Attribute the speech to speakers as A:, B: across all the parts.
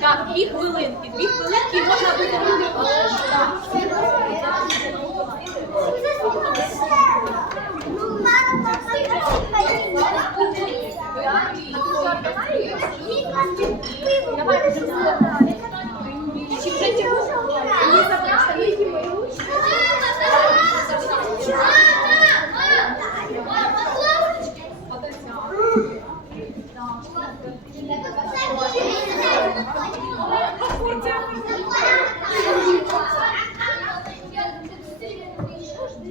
A: Так, дві хвилинки, дві хвилинки можна буде.
B: І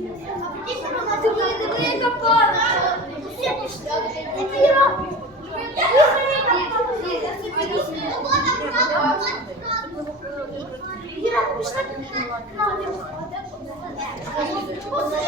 B: мою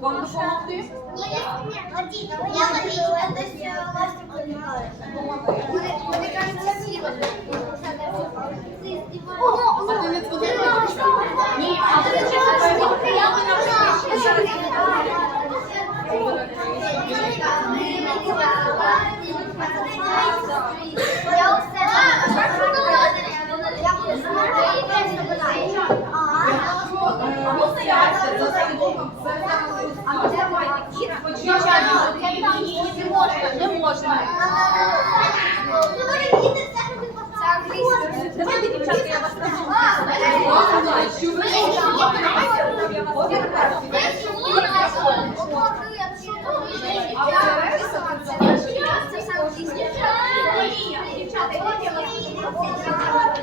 A: Вам допомогти? А ти не дзвонила? Ні, а ти Можна я це Не можна, не можна. Давайте, дівчатка, я вас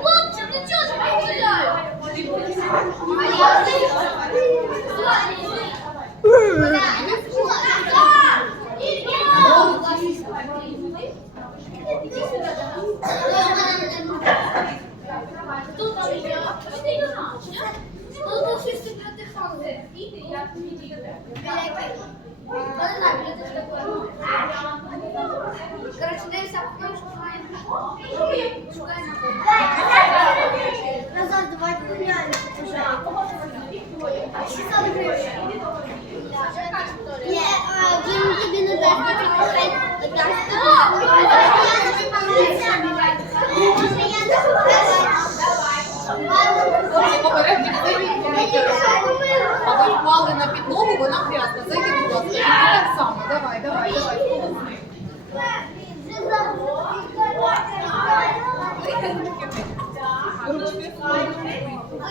B: Хлопці, ну чого ж ви гуляєте? Короче, шукаємо. Шукаємо. Назад, давай погуляємо. Ні, а,
A: ви на підлогу, вона грязна. Зайди, будь. Так само. Давай, давай, давай.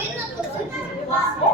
A: 真个不是菊。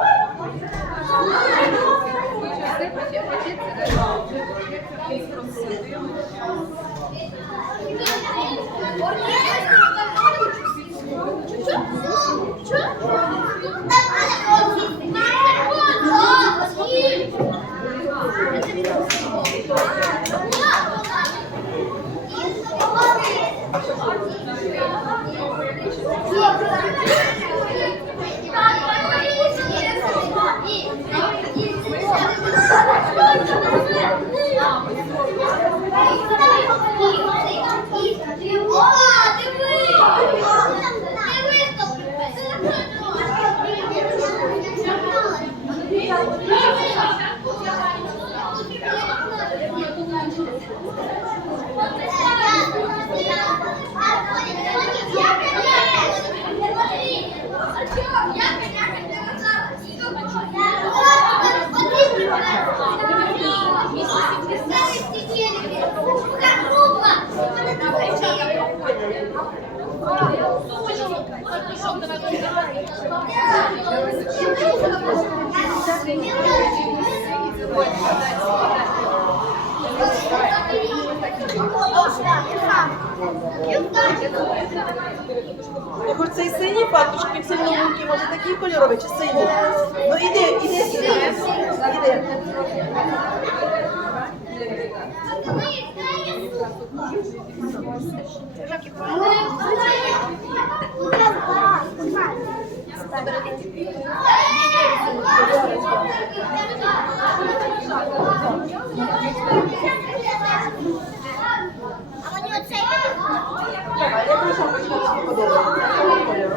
C: Ну, хоч цей синій патушки, сильно луки, може такий кольоровий чи синій? Ну іди, іди сюди. Іди.
D: А мені оцей
B: Давай, яка шапочка тобі подобається? Якого кольору?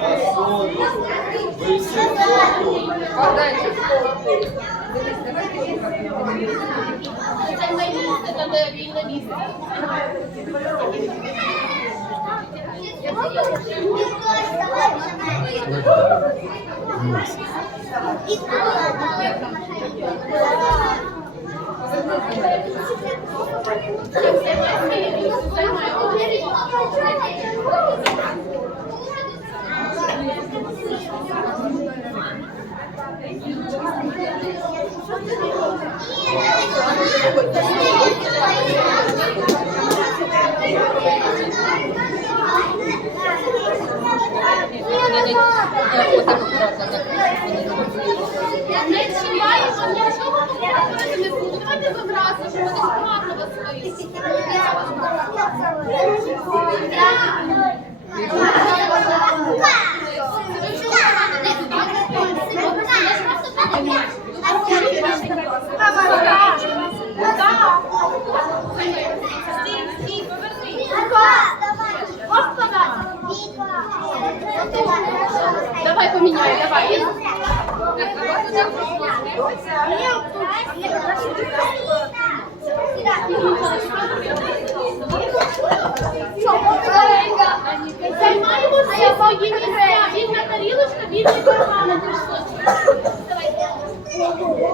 A: Це наймісце, там де вільне місце. Не чіпаємо, нічого показувати не буду. Давайте ви одразу, щоб вони акуратно вас вийшли. Давай поміняй, давай. Займаємося свої місця. Вільна тарілочка, вільний карман.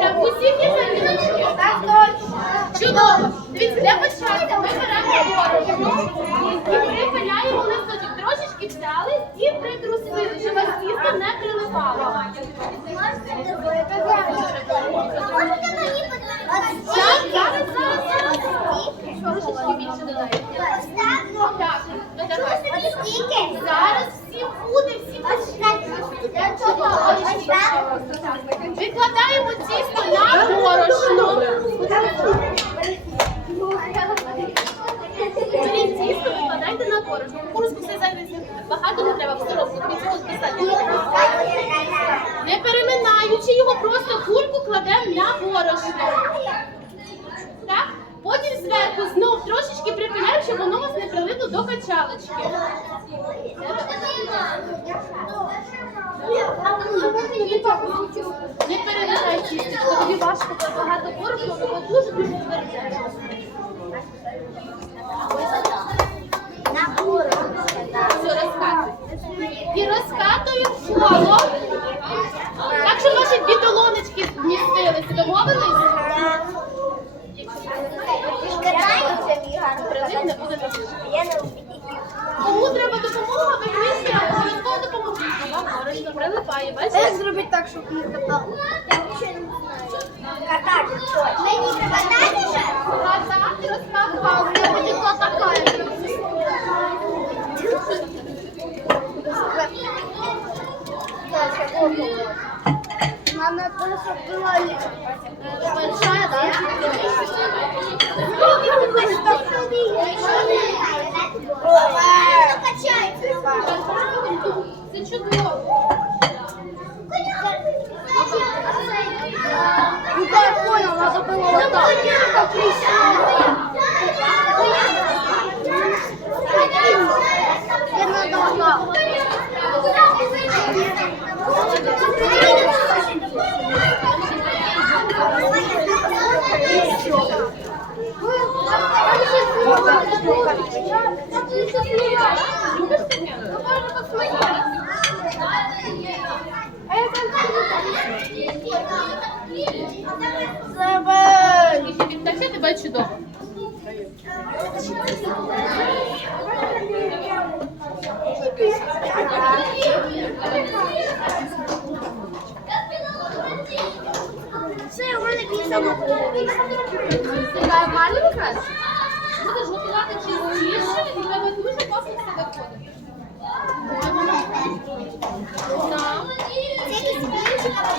A: Так, усі вільні Чудово. Дивіться, для початку ми беремо ворог і припиляємо листочок. Трошечки взяли і притрусили, щоб вас тісто не прилипало. Так, зараз, зараз, зараз. Трошечки більше додаємо. Так, додавай. Зараз всім буде, всім Викладаємо тісто на борошно. Беріть тісто, викладайте на борошно. Кукурузку все зайве. Багато не треба в сторону, тобі цього достатньо. Не переминаючи його, просто кульку кладемо на борошно. Так? Потім зверху знов трошечки припиляємо, щоб воно у вас не прилипло до качалочки. Не переминай тістечко, тобі важко бо багато борошна, воно дуже дуже тверде. Все, розкатуй. Розкатуємо коло. Так, щоб ваші дві долонечки змістилися. Домовились? Буде. Кому треба допомога, ви а обов'язково допоможіть. Вам борошно прилипає, бачите?
D: Як зробити так, щоб не катало? Катати що? Мені? Катати, Все
A: тебе чудово.
D: Все,
A: у мене пісня. Така маленька? Будеш готувати чистіше, і тебе дуже класно все виходить.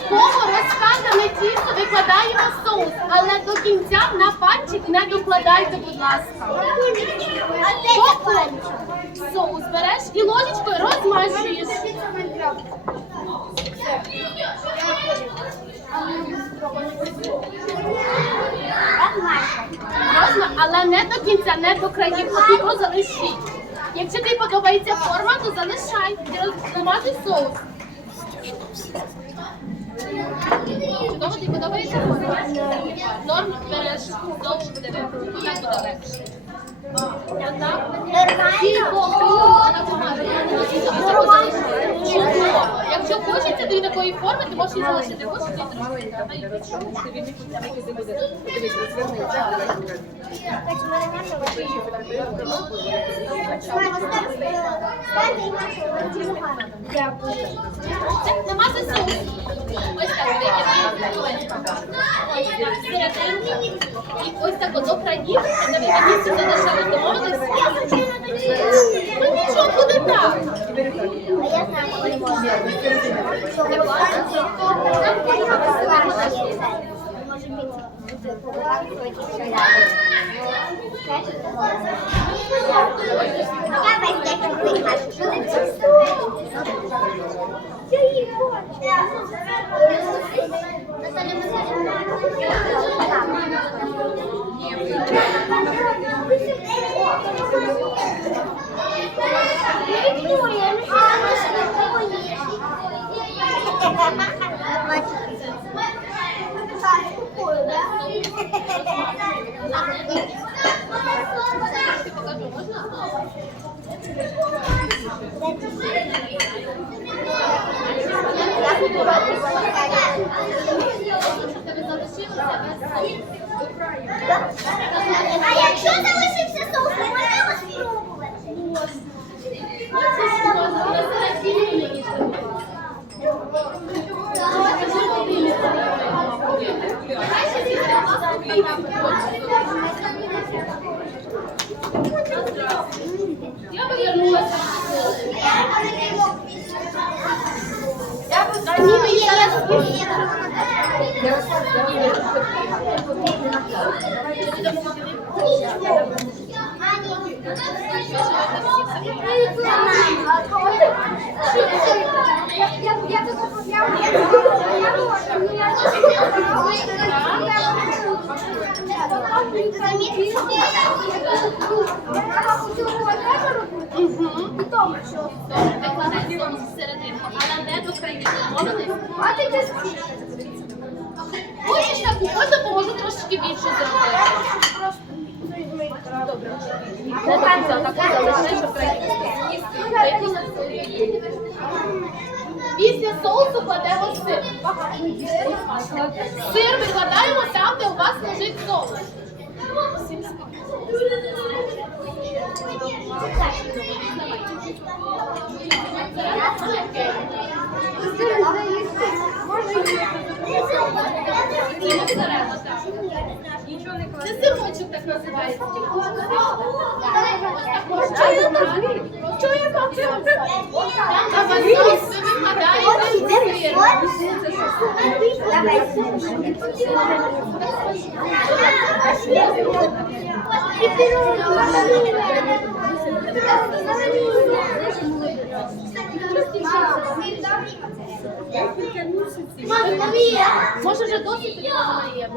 A: Повар Кого розкатане тісто викладаємо соус, але до кінця на пальчик не докладайте, будь ласка. Кого соус береш і ложечкою розмащуєш. Можна, але не до кінця, не до країв, а тут залишіть. Якщо тобі подобається форма, то залишай і розмазуй соус. Чудово, тобі подобається форма? Норм береш, довше буде вибрати. Так буде легше. Якщо хочеться до такої форми, ти можеш її залишити. Хочеш її трошки. Намазай соус. Ось так. І ось так до щоб тобі на місці залишили домовились. Ну нічого, буде. Так. Я її Покажу, Thank you. Хочеш таку, можна поможу трошечки більше зробити. Добре. Не до кінця, таку залишай, щоб країни. Після соусу кладемо сир. Сир викладаємо там, де у вас лежить соус. І моцарелла, так. Це сирочок так називається. Ось так Що я бачу? Там на вас ви викладаєте сир. Може вже досить тоді вона є.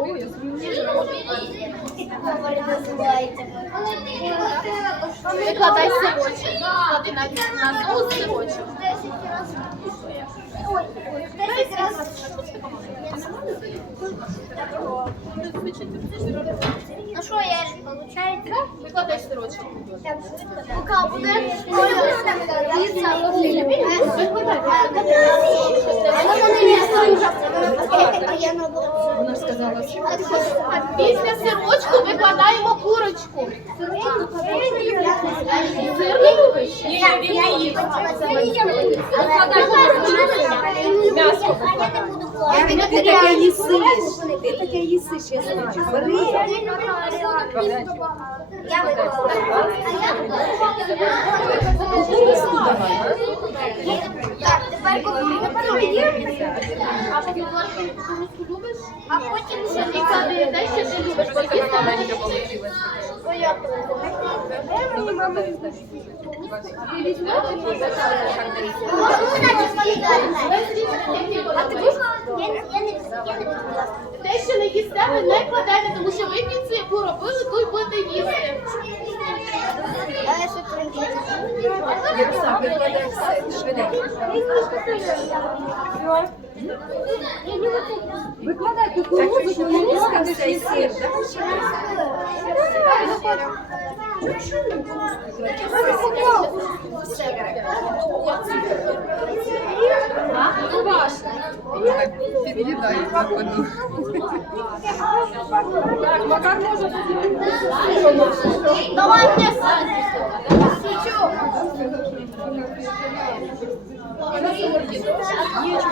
A: Викладай сирочок. На, сирочок.
D: Ну що, я виходить?
A: Викладай сирочок.
D: Пока буде. Я наоборот.
B: Вона ж сказала,
A: Після сирочку викладаємо курочку.
B: Ти таке їсиш, я знаю. Бери.
D: Я виклала. Так, тепер
A: А потім любиш?
D: А потім
A: ти клади те, що ти любиш, бо Ти візьмеш?
D: А ти я не
A: Те, що не їсте, ви не кладете, тому що ви піцу, яку робили, то й будете їсти.
B: Викладайте. Кукурудзу, кукурудзка, все, сир.
C: Під'їдають на ходу.
A: Давай мне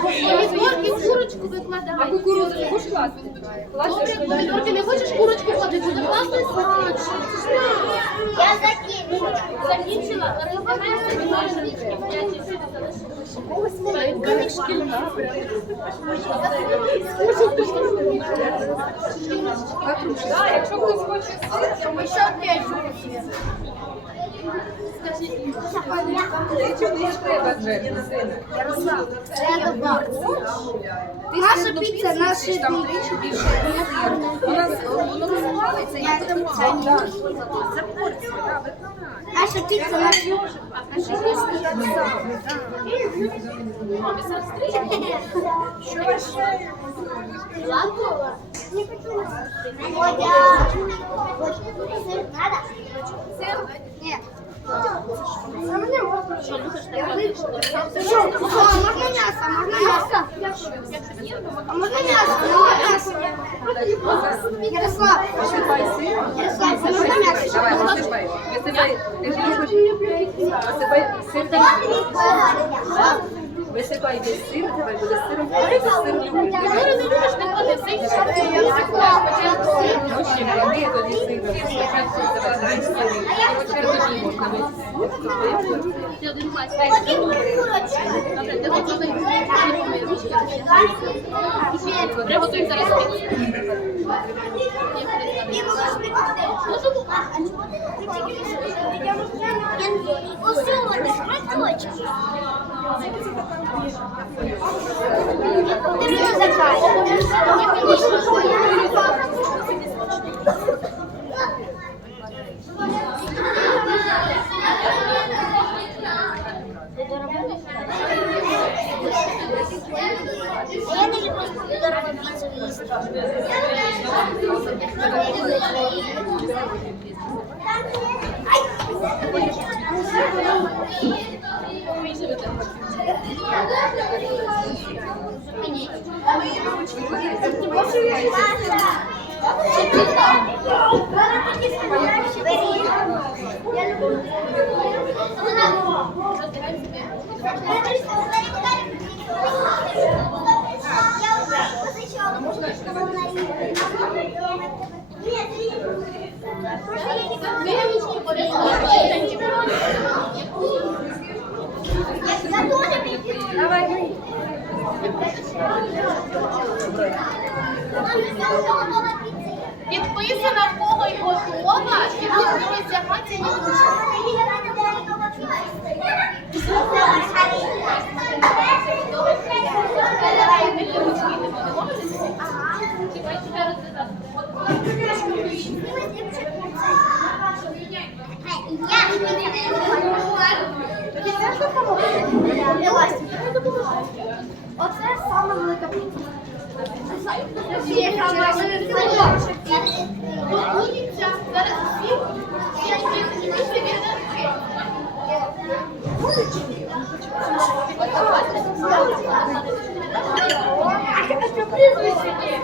A: Помідорки в курочку викладай.
C: Кукурудзу не хочеш класти?
A: Добре, помідорки не хочеш курочку клади, буде класно і смачно.
D: Я закінчила.
A: Закінчила, немає річки, п'ять і сіти залишилося.
C: Так, якщо хтось хоче то ми ще Нічого не треба жертву, сина.
B: Ярослав,
D: Я добавлю.
C: Ти наша піца, наші там тричі більше сир. Вона воно розвивається і буде мало. Це порція, так, викладай.
D: Наша піца наша.
A: Ладно?
D: Водя. Сир надо? Сир? Нет.
A: Що любиш таке?
D: Что? А, можно мясо? можна мясо? А можна мясо? Можно мясо? Ярослав. Ярослав, а можно мясо?
C: Давай. Висипай. Любиш. Посипай сир. Висипай весь сир, давай буде сиром. Ти сир
A: інше.
C: Ну, ще клади, тоді сир. Спочатку давай сир. Тоді можна висипати.
A: Приготуй зараз піцу.
D: Шматочки. Ти мене Я не люблю
A: Нет,
D: Я тоже Давай.
A: Підписана в кого й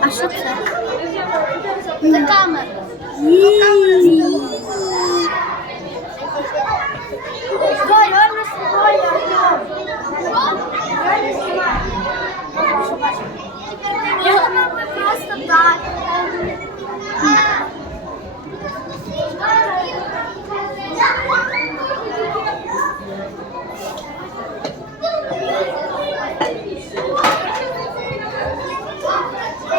D: А що це? Це камера.